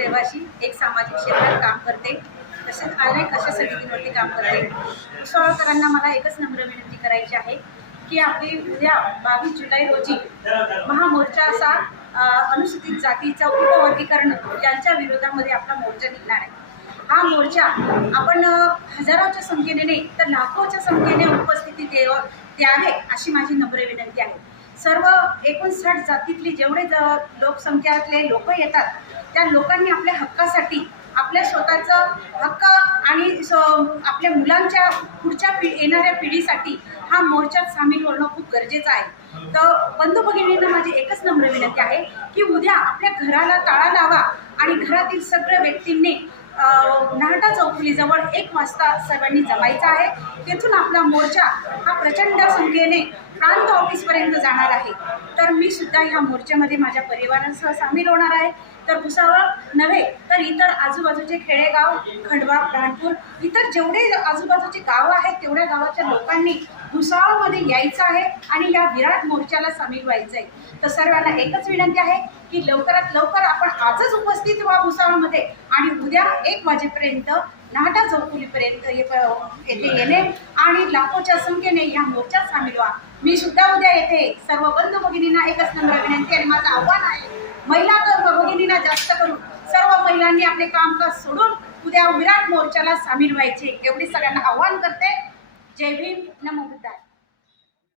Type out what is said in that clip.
रहिवासी, एक सामाजिक क्षेत्रात काम करते, तसेच अनेक अशा समितींवरती काम करते. भुसावळकरांना मला एकच नम्र विनंती करायची आहे की आपली उद्या 22 जुलै रोजी महामोर्चा असा अनुसूचित जातीचा उपवर्गीकरण ज्यांच्या विरोधामध्ये आपला मोर्चा निघणार आहे. हा मोर्चा आपण हजारोच्या संख्येने नाही तर लाखोच्या संख्येने उपस्थिती द्यावे अशी माझी नम्र विनंती आहे. सर्व 59 जातीतली जेवढे लोकसंख्यातले लोक येतात त्या लोकांनी आपल्या हक्कासाठी आपल्या स्वतःचं हक्क आणि आपल्या मुलांच्या पुढच्या येणाऱ्या पिढीसाठी हा मोर्चात सामील होणं खूप गरजेचं आहे. तर बंधू भगिनींना माझी एकच नम्र विनंती आहे की उद्या आपल्या घराला ताळा लावा आणि घरातील सगळ्या व्यक्तींनी नाहटा चौफुलीजवळ 1 वाजता सर्वांनी जमायचं आहे. तेथून आपला मोर्चा हा प्रचंड संख्येने प्रांत ऑफिसपर्यंत जाणार आहे. तर मी सुद्धा ह्या मोर्चामध्ये माझ्या परिवारासह सामील होणार आहे. तर भुसावळ नव्हे तर इतर आजूबाजूचे खेडेगाव, खंडवा, राणपूर, इतर जेवढे आजूबाजूचे गाव आहेत तेवढ्या गावाच्या लोकांनी भुसावळमध्ये यायचं आहे आणि या विराट मोर्चाला सामील व्हायचं आहे. तर सर्वांना एकच विनंती आहे की लवकरात लवकर आपण आजच उपस्थित व्हा भुसावळमध्ये आणि उद्या 1 वाजेपर्यंत नाहटा चौफुलीपर्यंत येथे येणे आणि लाखोच्या संख्येने या मोर्चात सामील व्हा. मी सुद्धा उद्या येथे. सर्व बंधू भगिनींना एकच नम्र विनंती आणि माझं आव्हान आहे, महिला भगिनींना जास्त करून सर्व महिलांनी आपले कामकाज सोडून उद्या विराट मोर्चाला सामील व्हायचे एवढी सगळ्यांना आव्हान करते. जय भीम, नमो बुद्धाय.